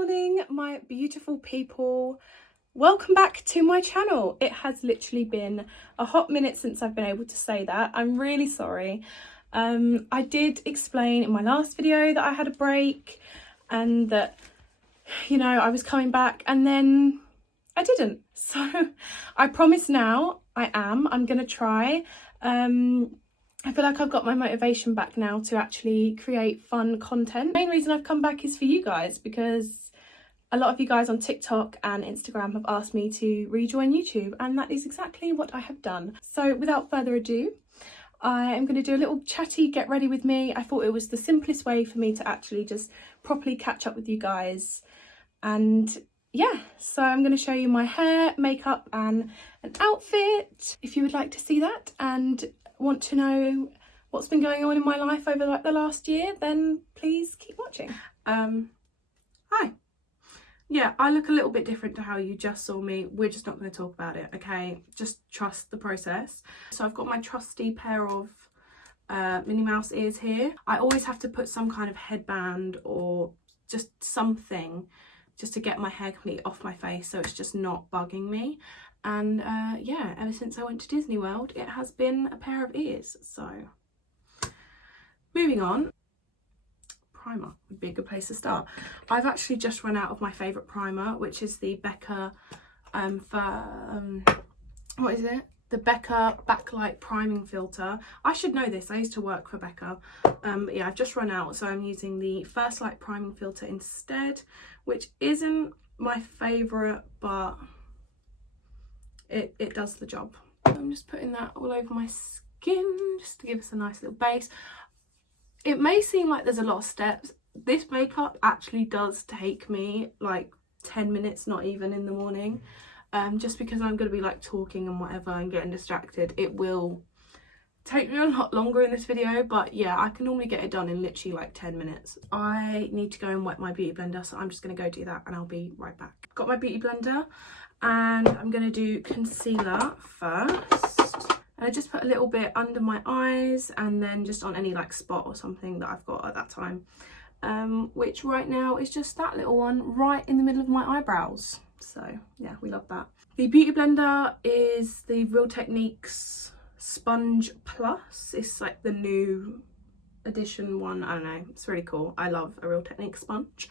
morning, my beautiful people. Welcome back to my channel. It has literally been a hot minute since I've been able to say that. I'm really sorry. I did explain in my last video that I had a break and that, you know, I was coming back, and then I didn't. So I promise now I'm gonna try. I feel like I've got my motivation back now to actually create fun content. The main reason I've come back is for you guys, because a lot of you guys on TikTok and Instagram have asked me to rejoin YouTube, and that is exactly what I have done. So without further ado, I am going to do a little chatty get ready with me. I thought it was the simplest way for me to actually just properly catch up with you guys. And yeah, so I'm going to show you my hair, makeup and an outfit. If you would like to see that and want to know what's been going on in my life over like the last year, then please keep watching. Hi. Yeah, I look a little bit different to how you just saw me. We're just not going to talk about it, okay? Just trust the process. So I've got my trusty pair of Minnie Mouse ears here. I always have to put some kind of headband or just something just to get my hair completely off my face so it's just not bugging me. And yeah, ever since I went to Disney World, it has been a pair of ears. So moving on. Primer would be a good place to start. I've actually just run out of my favourite primer, which is the Becca what is it? The Becca Backlight Priming Filter. I should know this, I used to work for Becca. But yeah, I've just run out, so I'm using the First Light Priming Filter instead, which isn't my favourite, but it does the job. I'm just putting that all over my skin just to give us a nice little base. It may seem like there's a lot of steps. This makeup actually does take me like 10 minutes, not even, in the morning. Just because I'm going to be like talking and whatever and getting distracted. It will take me a lot longer in this video, but yeah, I can normally get it done in literally like 10 minutes. I need to go and wet my beauty blender, so I'm just going to go do that and I'll be right back. Got my beauty blender and I'm going to do concealer first. And I just put a little bit under my eyes and then just on any like spot or something that I've got at that time. Which right now is just that little one right in the middle of my eyebrows. So yeah, we love that. The beauty blender is the Real Techniques Sponge Plus. It's like the new edition one. I don't know, it's really cool. I love a Real Techniques sponge.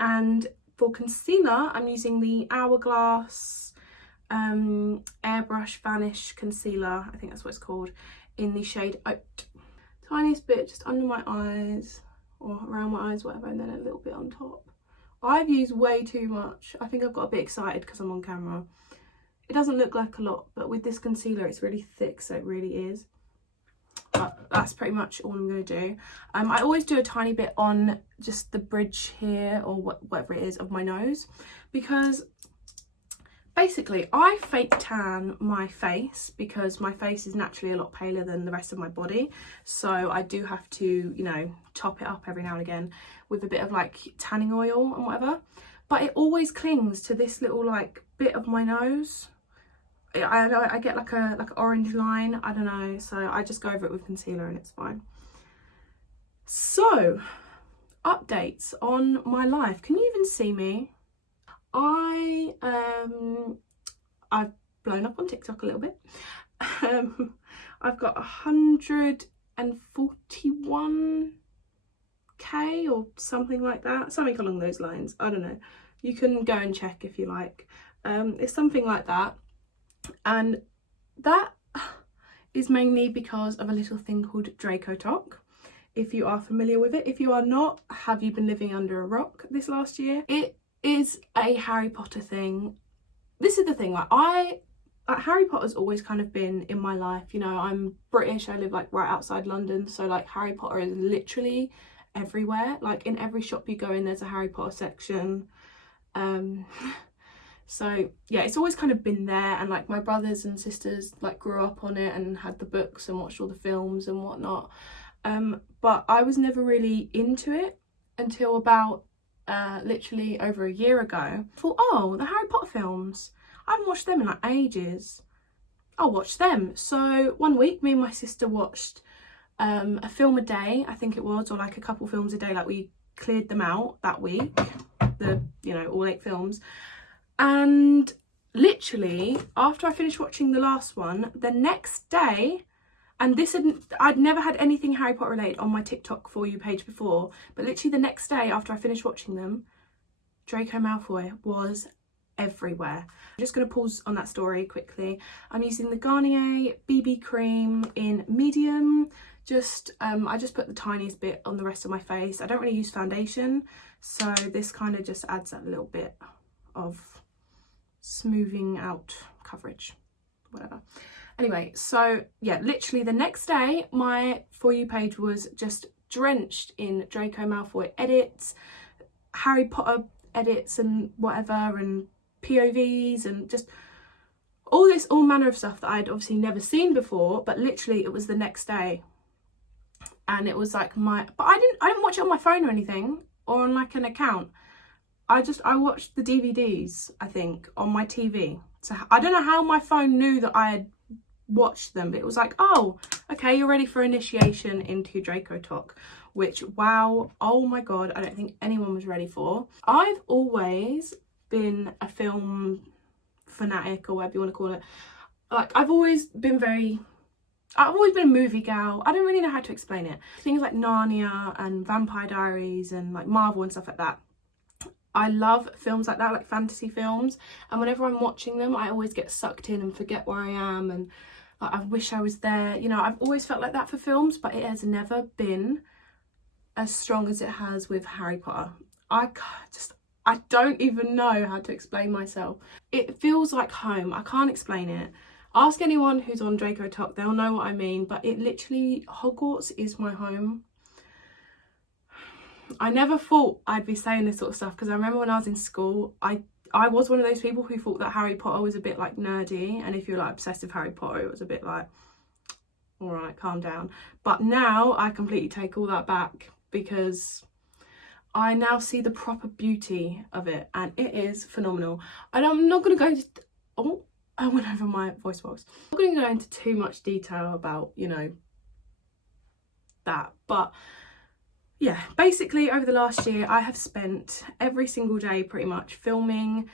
And for concealer, I'm using the Hourglass Airbrush Vanish Concealer, I think that's what it's called, in the shade Oat. Tiniest bit just under my eyes or around my eyes, whatever, and then a little bit on top. I've used way too much. I think I've got a bit excited because I'm on camera. It doesn't look like a lot, but with this concealer it's really thick, so it really is. But that's pretty much all I'm going to do. I always do a tiny bit on just the bridge here or whatever it is of my nose, because basically I fake tan my face because my face is naturally a lot paler than the rest of my body. So I do have to, you know, top it up every now and again with a bit of like tanning oil and whatever. But it always clings to this little like bit of my nose. I get like an orange line, I don't know, so I just go over it with concealer and it's fine. So, updates on my life. Can you even see me? I've blown up on TikTok a little bit. I've got 141k or something like that, something along those lines. I don't know, you can go and check if you like. It's something like that. And that is mainly because of a little thing called DracoTok, if you are familiar with it. If you are not, have you been living under a rock this last year? It is a Harry Potter thing. This is the thing, like Harry Potter's always kind of been in my life, you know. I'm British, I live like right outside London, so like Harry Potter is literally everywhere. Like in every shop you go in, there's a Harry Potter section. So yeah, it's always kind of been there, and like my brothers and sisters like grew up on it and had the books and watched all the films and whatnot. But I was never really into it until about literally over a year ago. I thought, oh, the Harry Potter films, I haven't watched them in like ages, I'll watch them. So one week me and my sister watched a film a day, I think it was, or like a couple films a day. Like we cleared them out that week. the, you know, all 8 films. And literally after I finished watching the last one, the next day, and I'd never had anything Harry Potter related on my TikTok For You page before, but literally the next day after I finished watching them, Draco Malfoy was everywhere. I'm just going to pause on that story quickly. I'm using the Garnier BB cream in medium. I just put the tiniest bit on the rest of my face. I don't really use foundation, so this kind of just adds that little bit of smoothing out coverage, whatever. Anyway, so yeah, literally the next day my For You page was just drenched in Draco Malfoy edits, Harry Potter edits and whatever, and POVs, and just all manner of stuff that I'd obviously never seen before. But literally it was the next day, and it was like but I didn't watch it on my phone or anything, or on like an account. I watched the DVDs, I think, on my TV. So I don't know how my phone knew that I had watched them, but it was like, oh, okay, you're ready for initiation into DracoTok, which, wow, oh my god, I don't think anyone was ready for. I've always been a film fanatic, or whatever you want to call it. Like, I've always been a movie gal. I don't really know how to explain it. Things like Narnia and Vampire Diaries and like Marvel and stuff like that. I love films like that, like fantasy films, and whenever I'm watching them I always get sucked in and forget where I am, and like, I wish I was there. You know, I've always felt like that for films, but it has never been as strong as it has with Harry Potter. I don't even know how to explain myself. It feels like home. I can't explain it. Ask anyone who's on DracoTok, they'll know what I mean, but it literally, Hogwarts is my home. I never thought I'd be saying this sort of stuff, because I remember when I was in school, I was one of those people who thought that Harry Potter was a bit like nerdy, and if you're like obsessed with Harry Potter, it was a bit like, all right, calm down. But now I completely take all that back, because I now see the proper beauty of it, and it is phenomenal. And I'm not going to go into, oh, I went over my voice box. I'm not going to go into too much detail about, you know, that, but yeah, basically over the last year I have spent every single day pretty much filming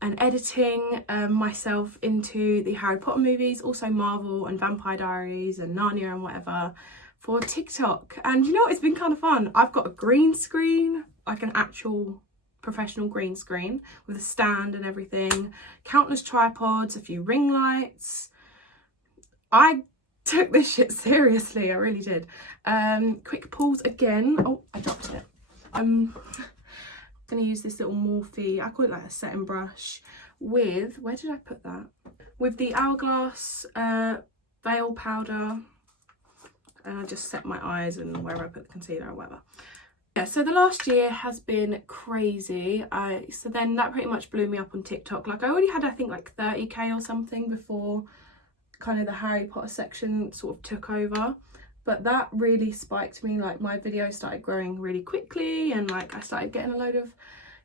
and editing myself into the Harry Potter movies, also Marvel and Vampire Diaries and Narnia and whatever, for TikTok. And you know what, it's been kind of fun. I've got a green screen, like an actual professional green screen with a stand and everything, countless tripods, a few ring lights. I took this shit seriously, I really did. Quick pause again. Oh, I dropped it. I'm gonna use this little Morphe, I call it like a setting brush, with, where did I put that? With the Hourglass veil powder, and I just set my eyes and wherever I put the concealer or whatever. Yeah, so the last year has been crazy. So then that pretty much blew me up on TikTok. Like, I already had, I think, like 30k or something before kind of the Harry Potter section sort of took over, but that really spiked me. Like, my videos started growing really quickly, and like I started getting a load of,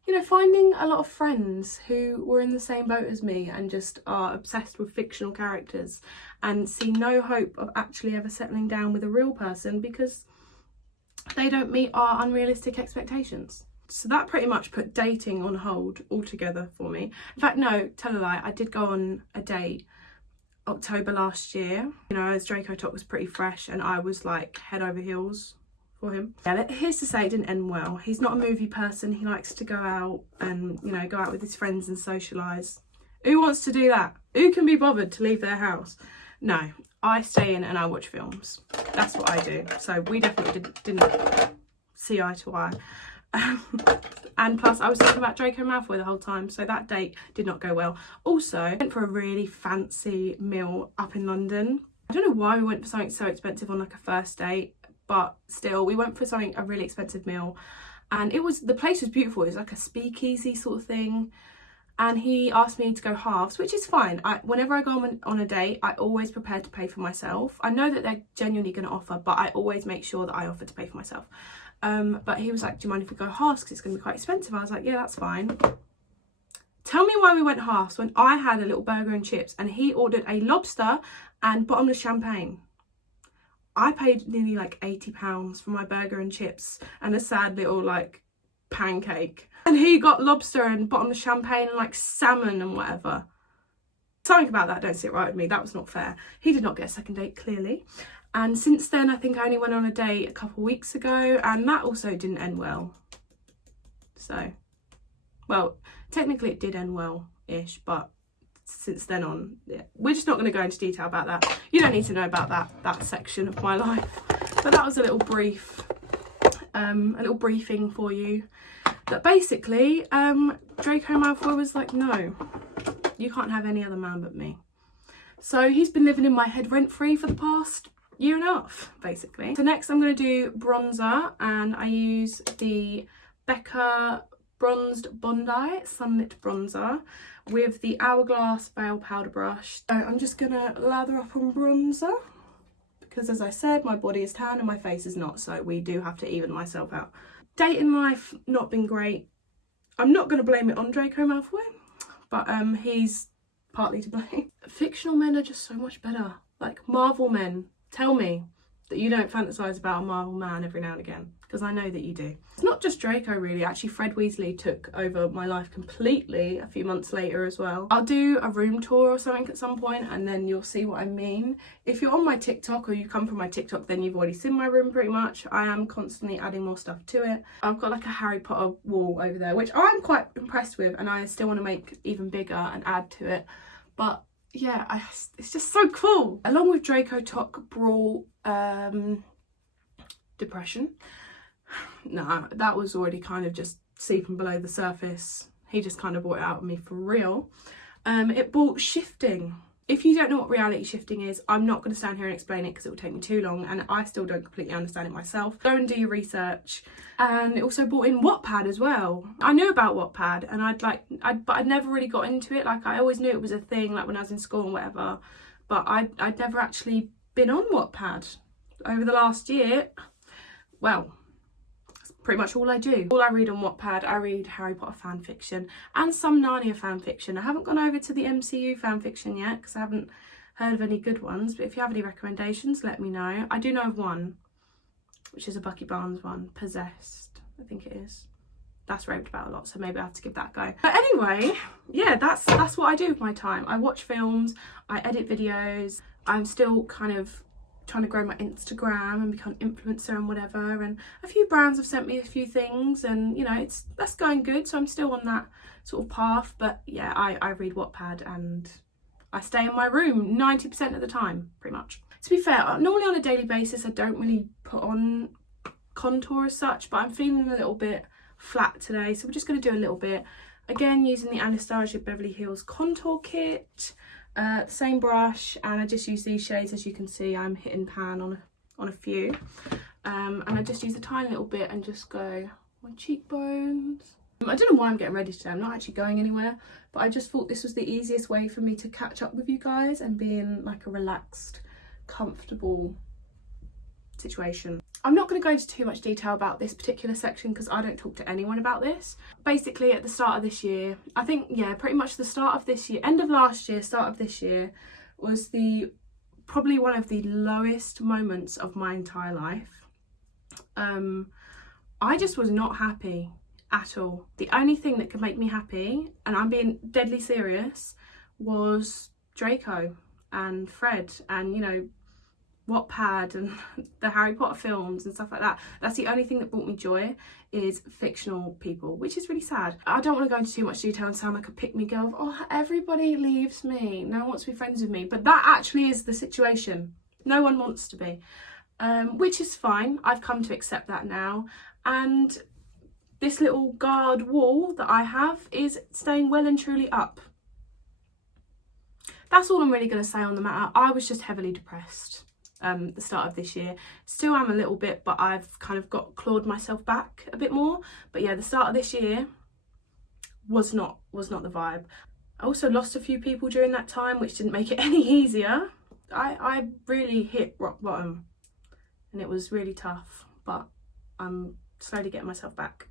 you know, finding a lot of friends who were in the same boat as me and just are obsessed with fictional characters and see no hope of actually ever settling down with a real person because they don't meet our unrealistic expectations. So that pretty much put dating on hold altogether for me. In fact, no, tell a lie, I did go on a date October last year, you know, as DracoTok was pretty fresh and I was like head over heels for him. Yeah, here's to say it didn't end well. He's not a movie person. He likes to go out and, you know, go out with his friends and socialise. Who wants to do that? Who can be bothered to leave their house? No, I stay in and I watch films. That's what I do. So we definitely didn't see eye to eye. And plus I was talking about Draco Malfoy the whole time, so that date did not go well. Also, I went for a really fancy meal up in London. I don't know why we went for something so expensive on like a first date, but still, we went for a really expensive meal, and the place was beautiful. It was like a speakeasy sort of thing, and he asked me to go halves, which is fine. Whenever I go on a date, I always prepare to pay for myself. I know that they're genuinely going to offer, but I always make sure that I offer to pay for myself. But he was like, do you mind if we go halves, because it's going to be quite expensive? I was like, yeah, that's fine. Tell me why we went halves when I had a little burger and chips and he ordered a lobster and bottomless champagne. I paid nearly like £80 for my burger and chips and a sad little like pancake. And he got lobster and bottomless champagne and like salmon and whatever. Something about that don't sit right with me. That was not fair. He did not get a second date, clearly. And since then, I think I only went on a date a couple of weeks ago, and that also didn't end well. So, well, technically it did end well-ish, but since then on, yeah, we're just not going to go into detail about that. You don't need to know about that section of my life. But that was a little briefing for you. That basically, Draco Malfoy was like, no, you can't have any other man but me. So he's been living in my head rent-free for the past year and a half, basically. So next I'm going to do bronzer, and I use the Becca Bronzed Bondi Sunlit Bronzer with the Hourglass Veil Powder Brush. So I'm just going to lather up on bronzer, because as I said, my body is tan and my face is not, so we do have to even myself out. Dating life, not been great. I'm not going to blame it on Draco Malfoy, but he's partly to blame. Fictional men are just so much better. Like Marvel men, tell me that you don't fantasize about a Marvel man every now and again, because I know that you do. It's not just Draco really, actually Fred Weasley took over my life completely a few months later as well. I'll do a room tour or something at some point, and then you'll see what I mean. If you're on my TikTok or you come from my TikTok, then you've already seen my room pretty much. I am constantly adding more stuff to it. I've got like a Harry Potter wall over there, which I'm quite impressed with, and I still want to make even bigger and add to it. But yeah, it's just so cool. Along with DracoTok brought depression. Nah, that was already kind of just seeping below the surface. He just kind of brought it out of me for real. It brought shifting. If you don't know what reality shifting is, I'm not going to stand here and explain it because it will take me too long, and I still don't completely understand it myself. Go and do your research. And it also brought in Wattpad as well. I knew about Wattpad, and but I'd never really got into it. Like, I always knew it was a thing, like when I was in school and whatever, but I'd never actually been on Wattpad. Over the last year, well, that's pretty much all I do. All I read on Wattpad, I read Harry Potter fan fiction and some Narnia fan fiction. I haven't gone over to the MCU fan fiction yet because I haven't heard of any good ones, but if you have any recommendations, let me know. I do know of one, which is a Bucky Barnes one, Possessed, I think it is. That's raved about a lot, so maybe I have to give that a go. But anyway, yeah, that's what I do with my time. I watch films, I edit videos. I'm still kind of trying to grow my Instagram and become an influencer and whatever, and a few brands have sent me a few things, and you know, that's going good, so I'm still on that sort of path. But yeah, I read Wattpad and I stay in my room 90% of the time, pretty much. To be fair, normally on a daily basis I don't really put on contour as such, but I'm feeling a little bit flat today, so we're just going to do a little bit. Again, using the Anastasia Beverly Hills contour kit. Same brush, and I just use these shades. As you can see, I'm hitting pan on a few, and I just use a tiny little bit and just go my cheekbones. I don't know why I'm getting ready today. I'm not actually going anywhere, but I just thought this was the easiest way for me to catch up with you guys and be in like a relaxed, comfortable situation. I'm not going to go into too much detail about this particular section because I don't talk to anyone about this. Basically, at the start of this year, I think, yeah, pretty much the start of this year, end of last year, start of this year, was probably one of the lowest moments of my entire life. I just was not happy at all. The only thing that could make me happy, and I'm being deadly serious, was Draco and Fred and, you know, Wattpad and the Harry Potter films and stuff like that. That's the only thing that brought me joy, is fictional people, which is really sad. I don't want to go into too much detail and sound like a pick-me girl of, oh, everybody leaves me, no one wants to be friends with me, but that actually is the situation. No one wants to be, which is fine. I've come to accept that now, and this little guard wall that I have is staying well and truly up. That's all I'm really going to say on the matter. I was just heavily depressed the start of this year. Still am a little bit, but I've kind of clawed myself back a bit more. But yeah, the start of this year was not the vibe. I also lost a few people during that time, which didn't make it any easier. I really hit rock bottom and it was really tough, but I'm slowly getting myself back.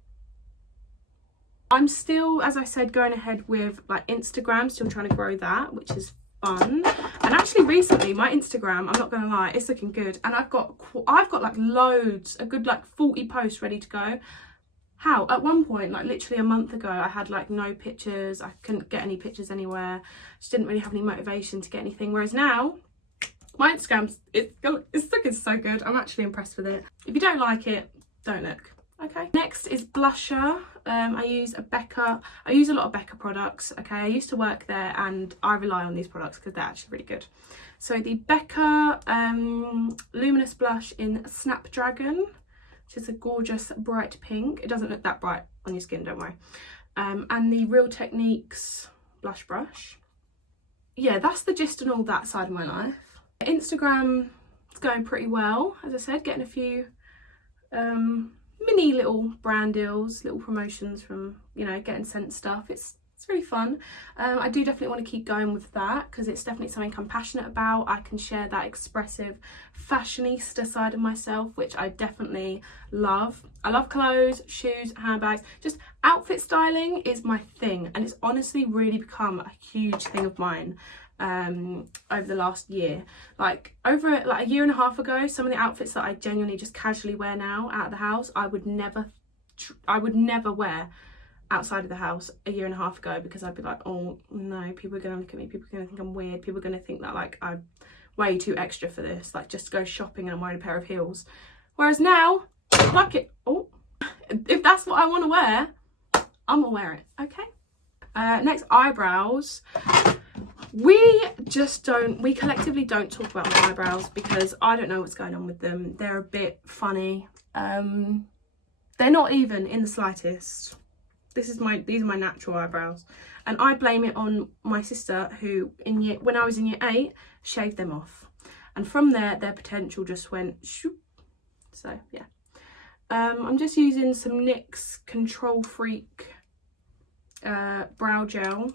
I'm still, as I said, going ahead with like Instagram, still trying to grow that, which is fun. And actually recently my Instagram, I'm not gonna lie, it's looking good, and I've got like loads, a good like 40 posts ready to go. How? At one point, like literally a month ago, I had like no pictures. I couldn't get any pictures anywhere. Just didn't really have any motivation to get anything. Whereas now, my Instagram, it's looking so good. I'm actually impressed with it. If you don't like it, don't look. Okay. Next is blusher. I use a lot of Becca products. Okay, I used to work there and I rely on these products because they're actually really good. So the Becca Luminous Blush in Snapdragon, which is a gorgeous bright pink. It doesn't look that bright on your skin, don't worry. And the Real Techniques blush brush. Yeah, that's the gist and all that side of my life. Instagram is going pretty well, as I said, getting a few mini little brand deals, little promotions from, you know, getting sent stuff. It's really fun. I do definitely want to keep going with that because it's definitely something I'm passionate about. I can share that expressive fashionista side of myself, which I definitely love. I love clothes, shoes, handbags. Just outfit styling is my thing, and it's honestly really become a huge thing of mine over the last year. Like over like a year and a half ago, some of the outfits that I genuinely just casually wear now out of the house, I would never wear outside of the house a year and a half ago, because I'd be like, oh no, people are gonna look at me, people are gonna think I'm weird, people are gonna think that like I'm way too extra for this, like just to go shopping and I'm wearing a pair of heels. Whereas now, fuck it, oh, if that's what I want to wear, I'm gonna wear it. Okay. Next, eyebrows. We collectively don't talk about my eyebrows because I don't know what's going on with them. They're a bit funny. They're not even in the slightest. These are my natural eyebrows, and I blame it on my sister, who when I was in year 8 shaved them off, and from there their potential just went shoop. So yeah, I'm just using some NYX Control Freak brow gel.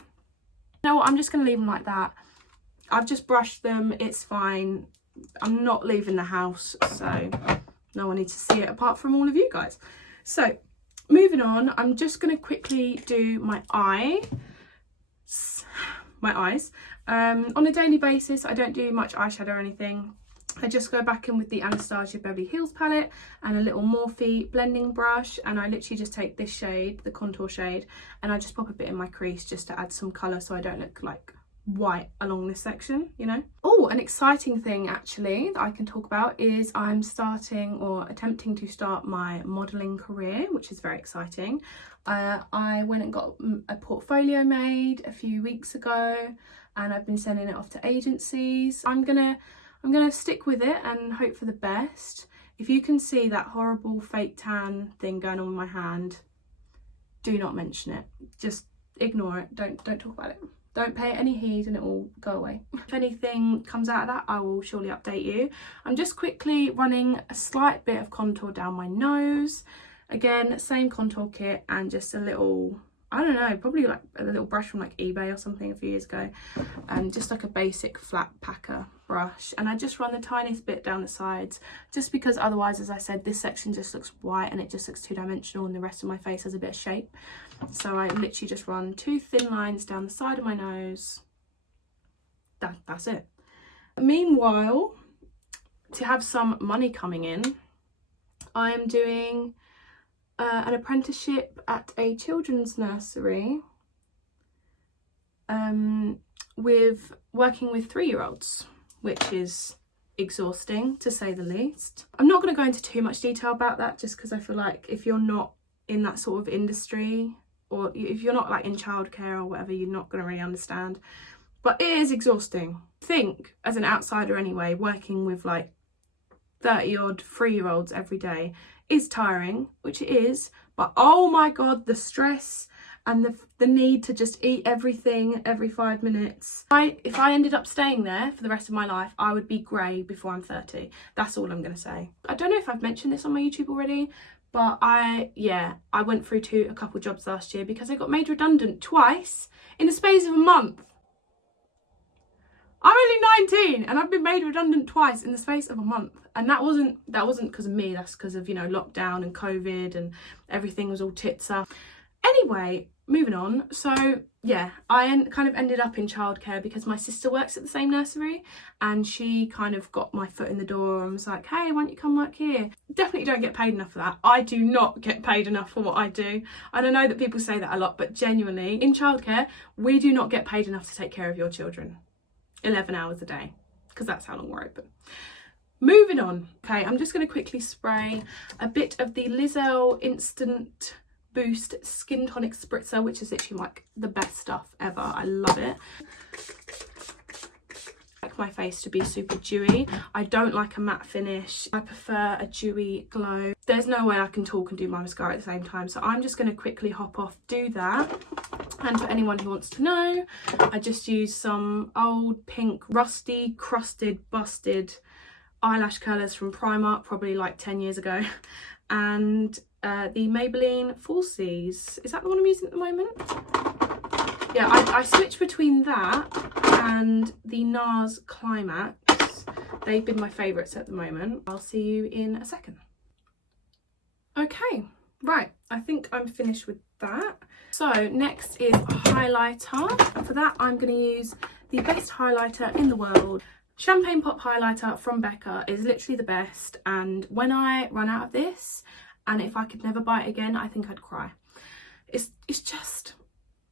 You know what, I'm just going to leave them like that. I've just brushed them, it's fine. I'm not leaving the house, so no one needs to see it apart from all of you guys. So moving on, I'm just going to quickly do my eyes. On a daily basis, I don't do much eyeshadow or anything. I just go back in with the Anastasia Beverly Hills palette and a little Morphe blending brush, and I literally just take this shade, the contour shade, and I just pop a bit in my crease just to add some colour so I don't look like white along this section, you know. Oh, an exciting thing actually that I can talk about is I'm starting, or attempting to start, my modelling career, which is very exciting. I went and got a portfolio made a few weeks ago, and I've been sending it off to agencies. I'm gonna stick with it and hope for the best. If you can see that horrible fake tan thing going on with my hand, do not mention it. Just ignore it. Don't talk about it. Don't pay it any heed and it will go away. If anything comes out of that, I will surely update you. I'm just quickly running a slight bit of contour down my nose. Again, same contour kit and just a little, I don't know, probably like a little brush from like eBay or something a few years ago, and just like a basic flat packer brush, and I just run the tiniest bit down the sides, just because otherwise, as I said, this section just looks white and it just looks two-dimensional, and the rest of my face has a bit of shape. So I literally just run 2 thin lines down the side of my nose. That's it. Meanwhile, to have some money coming in, I am doing an apprenticeship at a children's nursery, with working with 3-year-olds, which is exhausting to say the least. I'm not going to go into too much detail about that, just because I feel like if you're not in that sort of industry, or if you're not like in childcare or whatever, you're not going to really understand. But it is exhausting. I think as an outsider anyway, working with like 30 odd 3-year-olds every day is tiring, which it is, but oh my god, the stress and the need to just eat everything every 5 minutes. If I ended up staying there for the rest of my life, I would be grey before I'm 30. That's all I'm gonna say. I don't know if I've mentioned this on my YouTube already, but I went through a couple jobs last year because I got made redundant twice in the space of a month. I'm only 19 and I've been made redundant twice in the space of a month, and that wasn't because of me. That's because of, you know, lockdown and COVID and everything was all tits up. Anyway, moving on. So yeah, I kind of ended up in childcare because my sister works at the same nursery, and she kind of got my foot in the door and was like, hey, why don't you come work here? Definitely don't get paid enough for that. I do not get paid enough for what I do, and I know that people say that a lot, but genuinely in childcare we do not get paid enough to take care of your children 11 hours a day, because that's how long we're open. Moving on. Okay, I'm just going to quickly spray a bit of the Lizelle Instant Boost Skin Tonic Spritzer, which is literally like the best stuff ever. I love it. I like my face to be super dewy. I don't like a matte finish. I prefer a dewy glow. There's no way I can talk and do my mascara at the same time, so I'm just going to quickly hop off, do that. And for anyone who wants to know, I just used some old pink rusty crusted busted eyelash curlers from Primark, probably like 10 years ago, and the Maybelline Falsies. Is that the one I'm using at the moment? Yeah, I switched between that and the NARS Climax. They've been my favourites at the moment. I'll see you in a second. Okay, right, I think I'm finished with that. So next is highlighter, and for that I'm going to use the best highlighter in the world. Champagne Pop highlighter from Becca is literally the best, and when I run out of this, and if I could never buy it again, I think I'd cry. It's just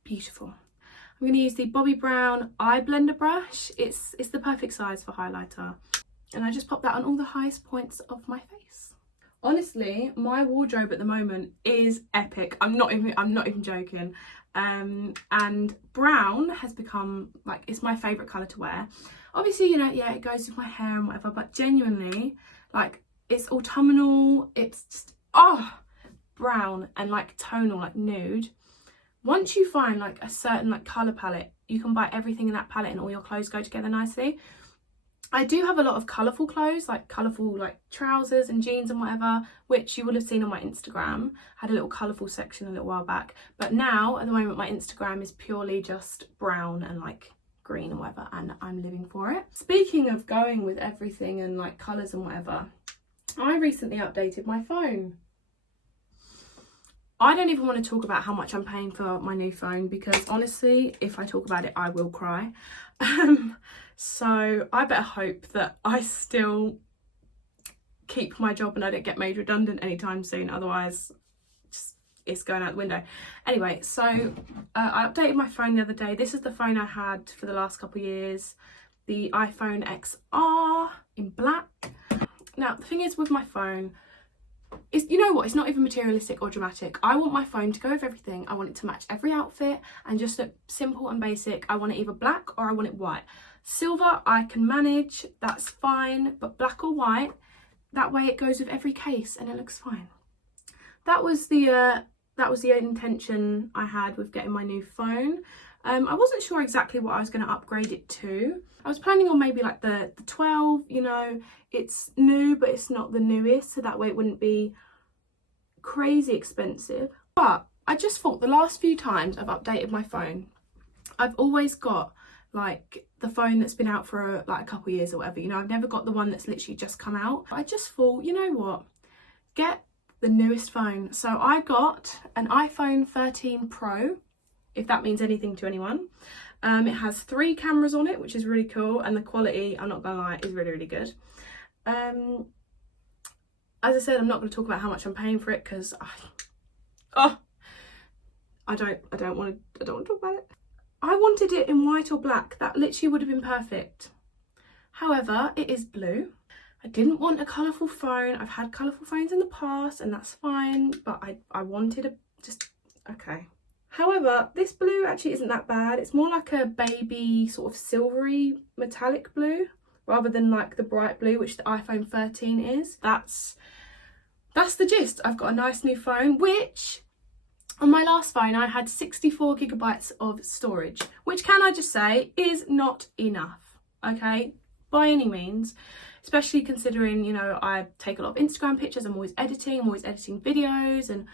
beautiful. I'm going to use the Bobbi Brown eye blender brush. It's the perfect size for highlighter, and I just pop that on all the highest points of my face. Honestly, my wardrobe at the moment is epic. I'm not even joking. And brown has become like, it's my favourite colour to wear. Obviously, you know, yeah, it goes with my hair and whatever, but genuinely, like, it's autumnal, it's just, oh, brown and like tonal, like nude. Once you find like a certain like colour palette, you can buy everything in that palette and all your clothes go together nicely. I do have a lot of colourful clothes, like colourful like trousers and jeans and whatever, which you will have seen on my Instagram. I had a little colourful section a little while back, but now at the moment my Instagram is purely just brown and like green and whatever, and I'm living for it. Speaking of going with everything and like colours and whatever, I recently updated my phone. I don't even want to talk about how much I'm paying for my new phone, because honestly, if I talk about it, I will cry. So I better hope that I still keep my job and I don't get made redundant anytime soon. Otherwise, it's going out the window. Anyway, so I updated my phone the other day. This is the phone I had for the last couple of years, the iPhone XR in black. Now, the thing is with my phone, is, you know what, it's not even materialistic or dramatic. I want my phone to go with everything. I want it to match every outfit and just look simple and basic. I want it either black or I want it white. Silver I can manage, that's fine, but black or white, that way it goes with every case and it looks fine. That was the intention I had with getting my new phone. I wasn't sure exactly what I was going to upgrade it to. I was planning on maybe like the 12, you know, it's new but it's not the newest, so that way it wouldn't be crazy expensive. But I just thought the last few times I've updated my phone, I've always got like the phone that's been out for like a couple of years or whatever, you know, I've never got the one that's literally just come out. I just thought, you know what, get the newest phone. So I got an iPhone 13 Pro, if that means anything to anyone. It has 3 cameras on it, which is really cool, and the quality, I'm not gonna lie, is really, really good. As I said, I'm not going to talk about how much I'm paying for it, because I don't want to talk about it. I wanted it in white or black. That literally would have been perfect. However, it is blue. I didn't want a colourful phone. I've had colourful phones in the past and that's fine, but I wanted okay. However, this blue actually isn't that bad. It's more like a baby sort of silvery metallic blue rather than like the bright blue, which the iPhone 13 is. That's the gist. I've got a nice new phone, which on my last phone I had 64 gigabytes of storage, which, can I just say, is not enough, okay, by any means. Especially considering, you know, I take a lot of Instagram pictures, I'm always editing videos and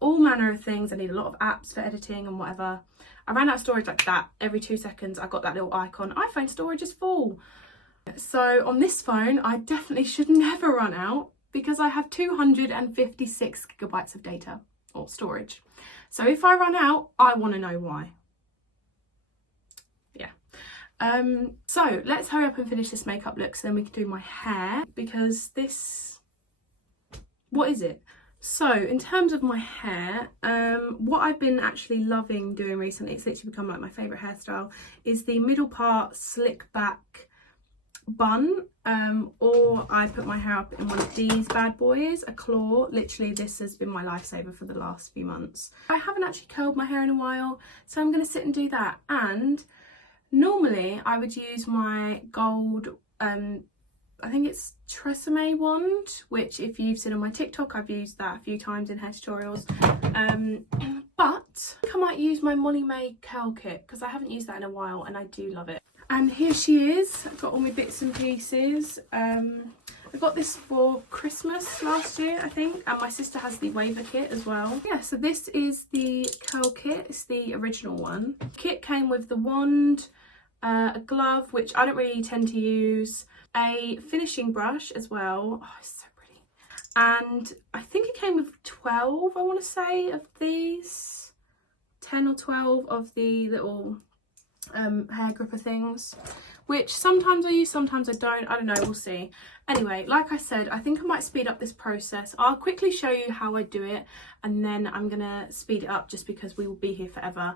all manner of things. I need a lot of apps for editing and whatever. I ran out of storage like that. Every 2 seconds I got that little icon, iPhone storage is full. So on this phone I definitely should never run out, because I have 256 gigabytes of data. or storage. So if I run out, I want to know why. Yeah. So let's hurry up and finish this makeup look so then we can do my hair, because this, what is it? So in terms of my hair, what I've been actually loving doing recently, it's literally become like my favourite hairstyle, is the middle part slick back bun, or I put my hair up in one of these bad boys, a claw. Literally this has been my lifesaver for the last few months. I haven't actually curled my hair in a while, so I'm going to sit and do that. And normally I would use my gold, I think it's Tresemme wand, which if you've seen on my TikTok, I've used that a few times in hair tutorials. But I might use my Molly May curl kit because I haven't used that in a while and I do love it. And here she is. I've got all my bits and pieces. I got this for Christmas last year, I think, and my sister has the waver kit as well. Yeah, so this is the curl kit. It's the original one. The kit came with the wand, a glove, which I don't really tend to use, a finishing brush as well. Oh, it's so pretty. And I think it came with 12, I want to say, of these. 10 or 12 of the little hair gripper things, which sometimes I use, sometimes I don't know, we'll see. Anyway, like I said, I think I might speed up this process. I'll quickly show you how I do it and then I'm gonna speed it up just because we will be here forever.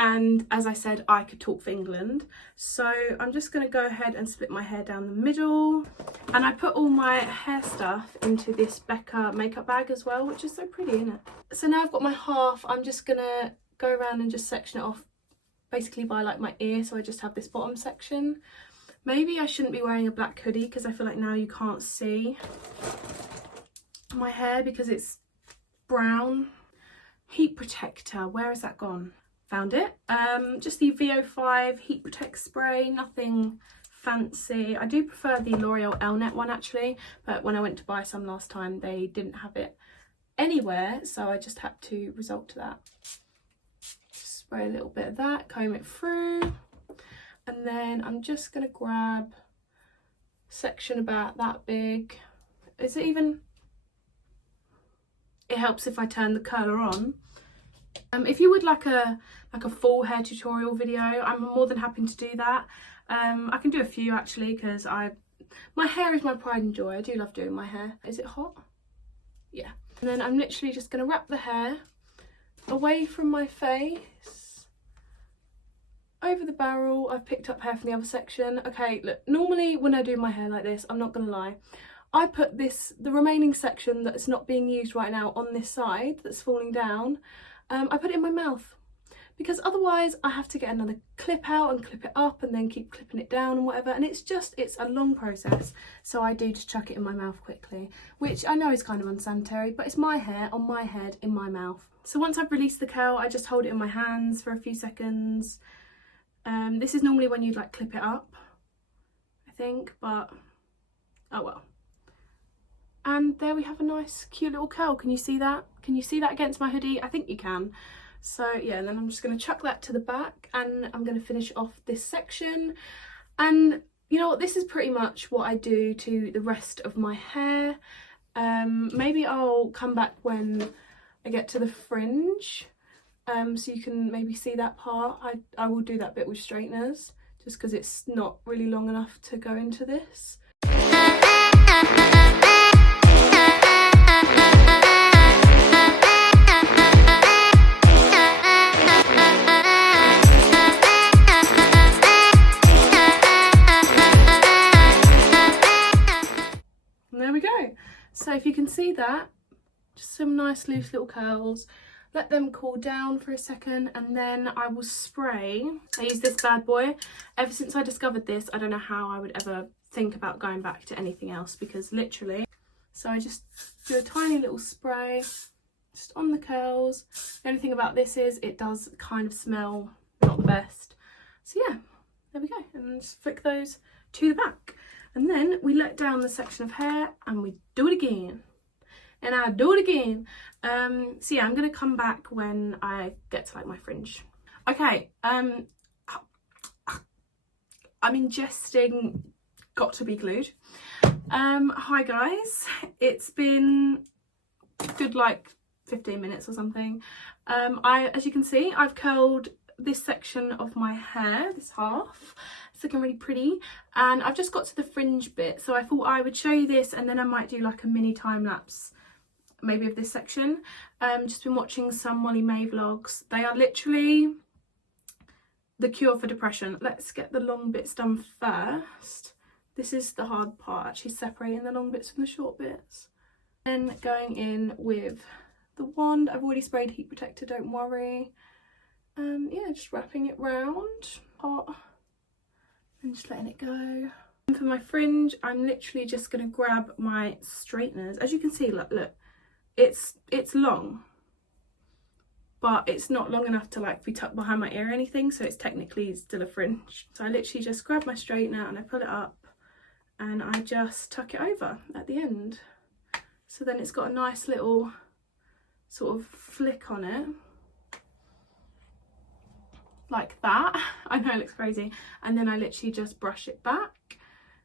And as I said, I could talk for England, so I'm just going to go ahead and split my hair down the middle. And I put all my hair stuff into this Becca makeup bag as well, which is so pretty, isn't it? So now I've got my half. I'm just going to go around and just section it off basically by like my ear, so I just have this bottom section. Maybe I shouldn't be wearing a black hoodie because I feel like now you can't see my hair because it's brown. Heat protector, where has that gone? Found it. Just the VO5 heat protect spray, nothing fancy. I do prefer the L'Oreal Elnet one actually, but when I went to buy some last time they didn't have it anywhere, so I just had to resort to that. Spray a little bit of that, comb it through, and then I'm just gonna grab a section about that big. Is it even? It helps if I turn the curler on. If you would like a full hair tutorial video, I'm more than happy to do that. I can do a few actually because my hair is my pride and joy. I do love doing my hair. Is it hot? Yeah. And then I'm literally just going to wrap the hair away from my face, over the barrel. I've picked up hair from the other section. Okay, look, normally when I do my hair like this, I'm not going to lie, I put the remaining section that's not being used right now on this side that's falling down. I put it in my mouth because otherwise I have to get another clip out and clip it up and then keep clipping it down and whatever, and it's a long process, so I do just chuck it in my mouth quickly, which I know is kind of unsanitary, but it's my hair on my head in my mouth. So once I've released the curl, I just hold it in my hands for a few seconds. This is normally when you'd like clip it up, I think, but oh well. And there we have a nice cute little curl. Can you see that? Can you see that against my hoodie? I think you can. So yeah, and then I'm just going to chuck that to the back and I'm going to finish off this section. And you know what, this is pretty much what I do to the rest of my hair. Maybe I'll come back when I get to the fringe, so you can maybe see that part. I will do that bit with straighteners just because it's not really long enough to go into this. So if you can see that, just some nice loose little curls. Let them cool down for a second and then I will spray. I use this bad boy. Ever since I discovered this, I don't know how I would ever think about going back to anything else because literally. So I just do a tiny little spray just on the curls. The only thing about this is it does kind of smell not the best. So yeah, there we go. And just flick those to the back. And then we let down the section of hair and we do it again. And I do it again. So yeah, I'm going to come back when I get to like my fringe. Okay, I'm ingesting Got to Be Glued. Hi guys, it's been good like 15 minutes or something. As you can see, I've curled this section of my hair, this half. It's looking really pretty, and I've just got to the fringe bit, so I thought I would show you this and then I might do like a mini time lapse maybe of this section. Just been watching some Molly May vlogs. They are literally the cure for depression. Let's get the long bits done first. This is the hard part, actually separating the long bits from the short bits. Then going in with the wand. I've already sprayed heat protector, don't worry. And yeah, just wrapping it round hot and just letting it go. And for my fringe, I'm literally just going to grab my straighteners. As you can see, look, it's long, but it's not long enough to like be tucked behind my ear or anything, so it's technically still a fringe. So I literally just grab my straightener and I pull it up and I just tuck it over at the end. So then it's got a nice little sort of flick on it. Like that. I know it looks crazy. And then I literally just brush it back,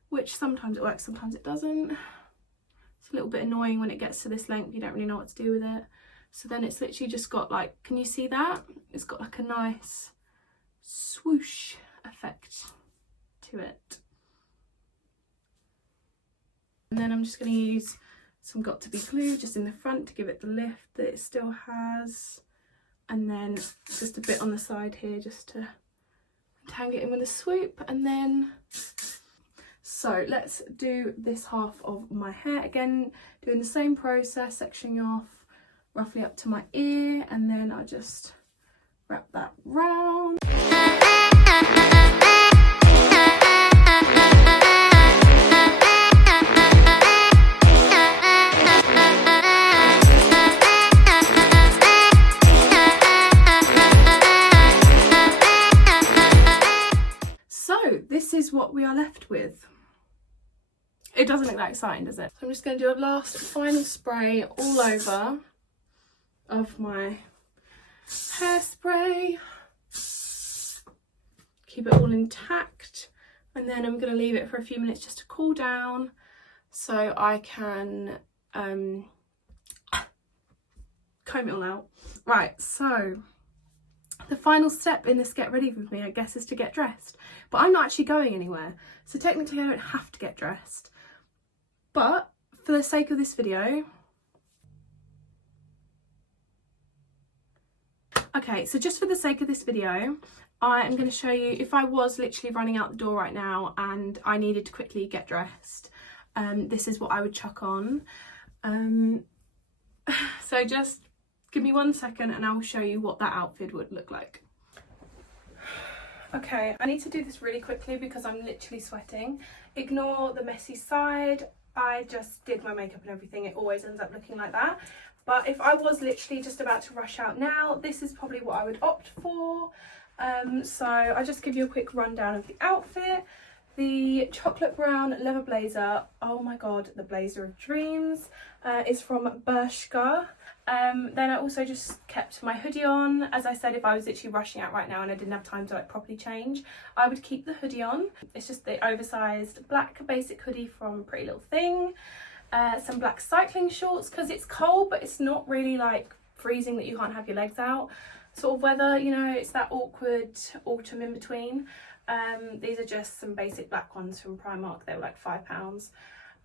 which sometimes it works, sometimes it doesn't. It's a little bit annoying when it gets to this length, you don't really know what to do with it. So then it's literally just got like, can you see that? It's got like a nice swoosh effect to it. And then I'm just going to use some Got To Be glue just in the front to give it the lift that it still has. And then just a bit on the side here just to tang it in with a swoop. And then, so let's do this half of my hair. Again, doing the same process, sectioning off roughly up to my ear, and then I just wrap that round. This is what we are left with. It doesn't look that exciting, does it? So I'm just going to do a last final spray all over of my hairspray. Keep it all intact, and then I'm going to leave it for a few minutes just to cool down so I can comb it all out. Right, so the final step in this get ready with me, I guess, is to get dressed. But I'm not actually going anywhere, so technically I don't have to get dressed. But for the sake of this video... Okay, so just for the sake of this video, I am going to show you if I was literally running out the door right now and I needed to quickly get dressed. This is what I would chuck on. So just give me 1 second and I will show you what that outfit would look like. Okay, I need to do this really quickly because I'm literally sweating. Ignore the messy side. I just did my makeup and everything. It always ends up looking like that. But if I was literally just about to rush out now, this is probably what I would opt for. So I'll just give you a quick rundown of the outfit. The chocolate brown leather blazer, oh my god, the blazer of dreams, is from Bershka. Then I also just kept my hoodie on. As I said, if I was literally rushing out right now and I didn't have time to like properly change, I would keep the hoodie on. It's just the oversized black basic hoodie from Pretty Little Thing. Some black cycling shorts because it's cold, but it's not really like freezing that you can't have your legs out sort of weather, you know, it's that awkward autumn in between. These are just some basic black ones from Primark. They were like £5.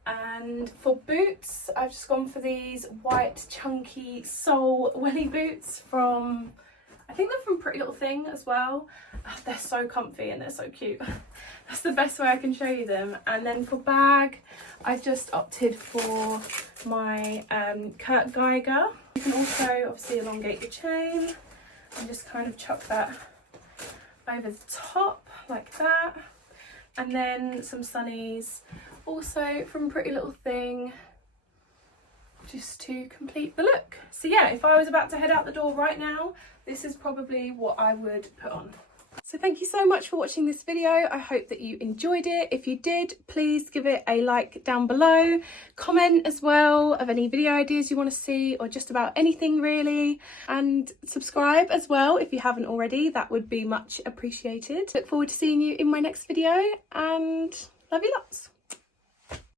And for boots, I've just gone for these white chunky sole welly boots from, I think they're from Pretty Little Thing as well. Oh, they're so comfy and they're so cute. That's the best way I can show you them. And then for bag, I've just opted for my Kurt Geiger. You can also obviously elongate your chain and just kind of chuck that over the top like that. And then some sunnies, also from Pretty Little Thing, just to complete the look. So yeah, if I was about to head out the door right now, this is probably what I would put on. So thank you so much for watching this video. I hope that you enjoyed it. If you did, please give it a like down below. Comment as well of any video ideas you want to see, or just about anything really. And subscribe as well if you haven't already. That would be much appreciated. Look forward to seeing you in my next video, and love you lots.